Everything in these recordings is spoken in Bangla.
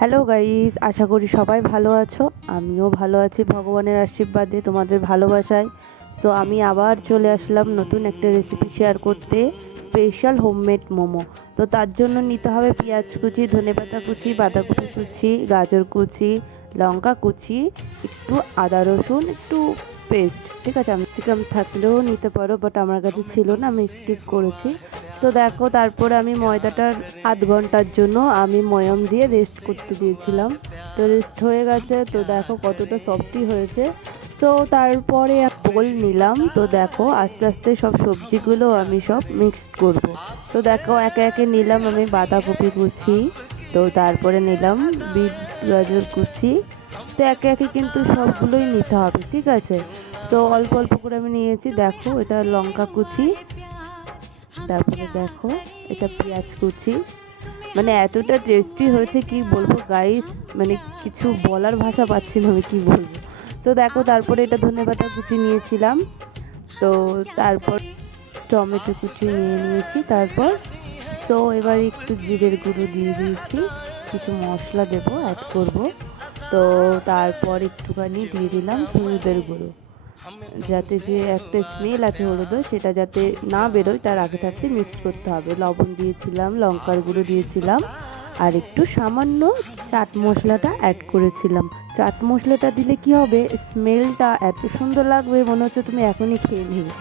হ্যালো গাইস, আশা করি সবাই ভালো আছো। আমিও ভালো আছি ভগবানের আশীর্বাদে, তোমাদের ভালোবাসায়। সো আমি আবার চলে আসলাম নতুন একটা রেসিপি শেয়ার করতে, স্পেশাল হোমমেড মোমো। তো তার জন্য নিতে হবে পেঁয়াজ কুচি, ধনেপাতা কুচি, বাঁধাকপি কুচি, গাজর কুচি, লঙ্কা কুচি, একটু আদা রসুন, একটু পেস্ট। ঠিক আছে, ক্যাপসিকাম থাকলেও নিতে পারো, বাট আমার কাছে ছিল না, আমি স্কিপ করেছি। তো দেখো, তারপরে আমি ময়দাটার আধ ঘন্টার জন্য আমি ময়াম দিয়ে রেস্ট করতে দিয়েছিলাম। তো রেস্ট হয়ে গেছে, তো দেখো কতটা সফটই হয়েছে। তো তারপরে বোল নিলাম। তো দেখো আস্তে আস্তে সব সবজিগুলো আমি সব মিক্সড করব। তো দেখো একে একে নিলাম আমি বাঁধাকপি কুচি, তো তারপরে নিলাম বিট গাজর কুচি। তো একে একে কিন্তু সবগুলোই নিতে হবে, ঠিক আছে। তো অল্প অল্প করে আমি নিয়েছি। দেখো এটা লঙ্কা কুচি, তারপরে দেখো এটা পেঁয়াজ কুচি। মানে এতটা টেস্টি হয়েছে কি বলবো গাইস, মানে কিছু বলার ভাষা পাচ্ছি না আমি কি বলবো। তো দেখো তারপরে এটা ধনেপাতা কুচি নিয়েছিলাম। তো তারপর টমেটো কুচি নিয়েছি। তারপর তো এবার একটু জিরের গুঁড়ো দিয়ে দিয়েছি, কিছু মশলা দেবো, অ্যাড করব। তো তারপর একটুখানি দিয়ে দিলাম হলুদের গুঁড়ো, যাতে যে একটা স্মেল আছে হলুদের সেটা যাতে না বেরোয় তার আগে থাকতে মিক্স করতে হবে। লবণ দিয়েছিলাম, লঙ্কার গুঁড়ো দিয়েছিলাম, আর একটু সামান্য চাট মশলাটা অ্যাড করেছিলাম। চাট মশলাটা দিলে কি হবে, স্মেলটা এত সুন্দর লাগবে, মনে হচ্ছে তুমি এখনই খেয়ে নেবে।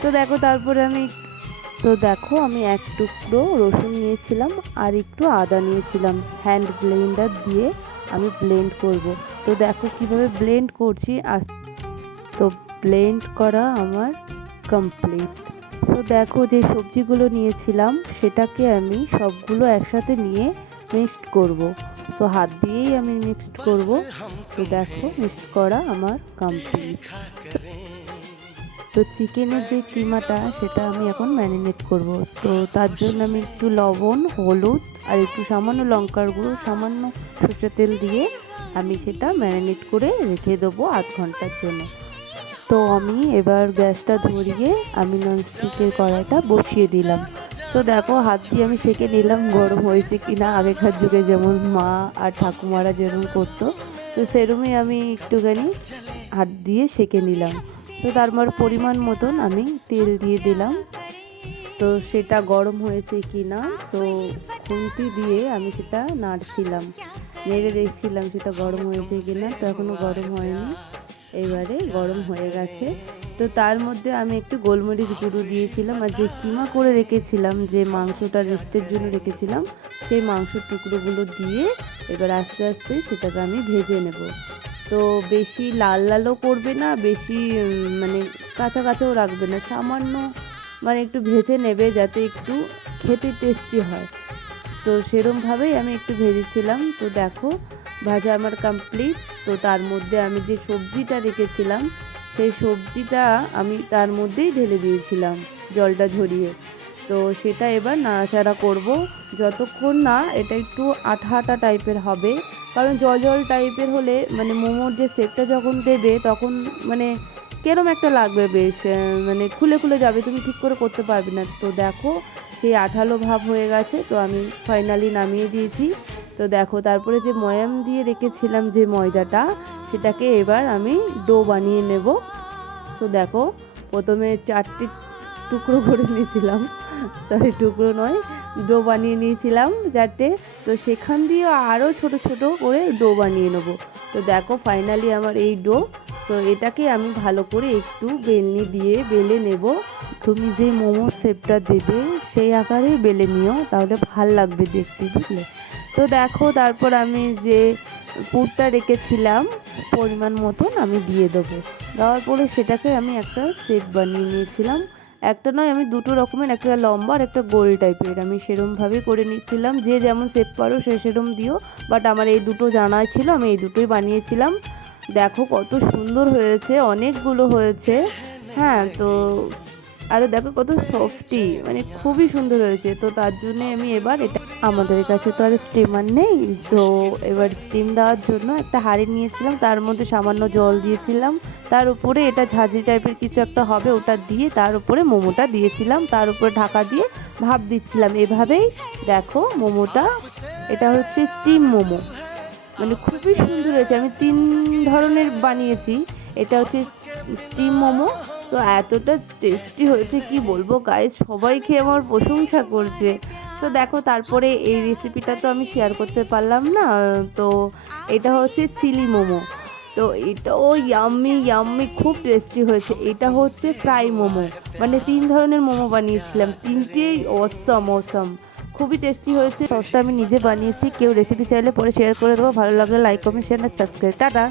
তো দেখো তারপরে আমি এক টুকরো রসুন নিয়েছিলাম আর একটু আদা নিয়েছিলাম, হ্যান্ড ব্লেন্ডার দিয়ে আমি ব্লেন্ড করব। তো দেখো কিভাবে ব্লেন্ড করছি। তো ব্লেন্ড করা আমার কমপ্লিট। তো দেখো যে সবজিগুলো নিয়েছিলাম সেটাকে আমি সবগুলো একসাথে নিয়ে মিক্সড করব। তো হাত দিয়েই আমি মিক্সড করব। তো দেখো মিক্সড করা আমার কমপ্লিট। তো চিকেনের যে কিমাটা সেটা আমি এখন ম্যারিনেট করব। তো তার জন্য আমি একটু লবণ, হলুদ আর একটু সামান্য লঙ্কার গুঁড়ো, সামান্য সরষের তেল দিয়ে আমি সেটা ম্যারিনেট করে রেখে দেবো আধ ঘন্টার জন্য। তো আমি এবার গ্যাসটা ধরিয়ে আমি ননস্টিকের কড়াইটা বসিয়ে দিলাম। তো দেখো হাত দিয়ে আমি সেঁকে নিলাম গরম হয়েছে কিনা, আগেকার যুগে যেমন মা আর ঠাকুমারা যেরকম করতো, তো সেরকমই আমি একটুখানি হাত দিয়ে সেঁকে নিলাম। তো তারপর পরিমাণ মতন আমি তেল দিয়ে দিলাম। তো সেটা গরম হয়েছে কি না, তো খুন্তি দিয়ে আমি সেটা নাড়ছিলাম, নেড়ে দেখছিলাম সেটা গরম হয়েছে কি না। তো এখনও গরম হয়নি, এবারে গরম হয়ে গেছে। তো তার মধ্যে আমি একটু গোলমরিচ গুঁড়ো দিয়েছিলাম, আর যে কিমা করে রেখেছিলাম, যে মাংসটা রেস্টের জন্য রেখেছিলাম, সেই মাংসের টুকরোগুলো দিয়ে এবার আস্তে আস্তে সেটাকে আমি ভেজে নেব। তো বেশি লাল লালও করবে না, বেশি মানে কাঁচা কাঁচাও রাখবে না, সামান্য মানে একটু ভেজে নেবে যাতে একটু খেতে টেস্টি হয়। তো সেরমভাবেই আমি একটু ভেজেছিলাম। তো দেখো ভাজা আমার কমপ্লিট। তো তার মধ্যে আমি যে সবজিটা রেখেছিলাম সেই সবজিটা আমি তার মধ্যেই ঢেলে দিয়েছিলাম জলটা ঝরিয়ে। তো সেটা এবার নাড়াচাড়া করব যতক্ষণ না এটা একটু আঠা আঠা টাইপের হবে। কারণ জল জল টাইপের হলে মানে মোমোর যে শেপটা যখন দেবে তখন মানে কেরম একটা লাগবে, বেশ মানে খুলে খুলে যাবে, তুমি ঠিক করে করতে পারবে না। তো দেখো সেই আঠালো ভাব হয়ে গেছে, তো আমি ফাইনালি নামিয়ে দিয়েছি। তো দেখো তারপরে যে ময়াম দিয়ে রেখেছিলাম যে ময়দাটা, সেটাকে এবার আমি ডো বানিয়ে নেব। তো দেখো প্রথমে 4টি টুকরো করে নিয়েছিলাম, সরি টুকরো নয়, ডো বানিয়ে নিয়েছিলাম 4টে। তো সেখান দিয়ে আরও ছোট ছোট করে ডো বানিয়ে নেবো। তো দেখো ফাইনালি আমার এই ডো। তো এটাকে আমি ভালো করে একটু বেলনি দিয়ে বেলে নেব। তুমি যে মোমোর শেপটা দেবে সেই আকারে বেলে নিও, তাহলে ভাল লাগবে দেখতে, বুঝলে। তো দেখো তারপর আমি যে পুরটা রেখেছিলাম পরিমাণ মতন আমি দিয়ে দেবো। দেওয়ার পরে সেটাকে আমি একটা শেপ বানিয়ে নিয়েছিলাম। একটা নয়, আমি দুটো রকমের, একটা লম্বা আর একটা গোল টাইপের, আমি সেরমভাবেই করে নিচ্ছিলাম। যে যেমন শেপ পারো সে সেরম দিও, বাট আমার এই দুটো জানাই ছিল, আমি এই দুটোই বানিয়েছিলাম। দেখো কত সুন্দর হয়েছে, অনেকগুলো হয়েছে। হ্যাঁ, তো আরে দেখো কত সফটি, মানে খুবই সুন্দর হয়েছে। তো তার জন্যে আমি এবার এটা, আমাদের কাছে তো আর স্টিমার নেই, তো এবার স্টিম দেওয়ার জন্য একটা হাঁড়ি নিয়েছিলাম, তার মধ্যে সামান্য জল দিয়েছিলাম, তার উপরে এটা ঝাঁঝরি টাইপের কিছু একটা হবে ওটা দিয়ে তার উপরে মোমোটা দিয়েছিলাম, তার উপরে ঢাকা দিয়ে ভাপ দিচ্ছিলাম। এভাবেই দেখো মোমোটা, এটা হচ্ছে স্টিম মোমো। মানে খুবই সুন্দর হয়েছে। আমি 3 ধরনের বানিয়েছি। এটা হচ্ছে স্টিম মোমো। তো এতটা টেস্টি হয়েছে কি বলবো গাইস, সবাই খেয়ে আমার প্রশংসা করছে। তো দেখো তারপরে এই রেসিপিটা তো আমি শেয়ার করতে পারলাম না। তো এটা হচ্ছে চিলি মোমো। তো এটাও ইয়াম্মি ইয়াম্মি, খুব টেস্টি হয়েছে। এটা হচ্ছে ফ্রাই মোমো, মানে 3 ধরনের মোমো বানিয়েছিলাম, 3টেই অসম অসম, খুবই টেস্টি হয়েছে। সসটা আমি নিজে বানিয়েছি, কেউ রেসিপি চাইলে পরে শেয়ার করে দেবো। ভালো লাগলে like comment share subscribe. Tata.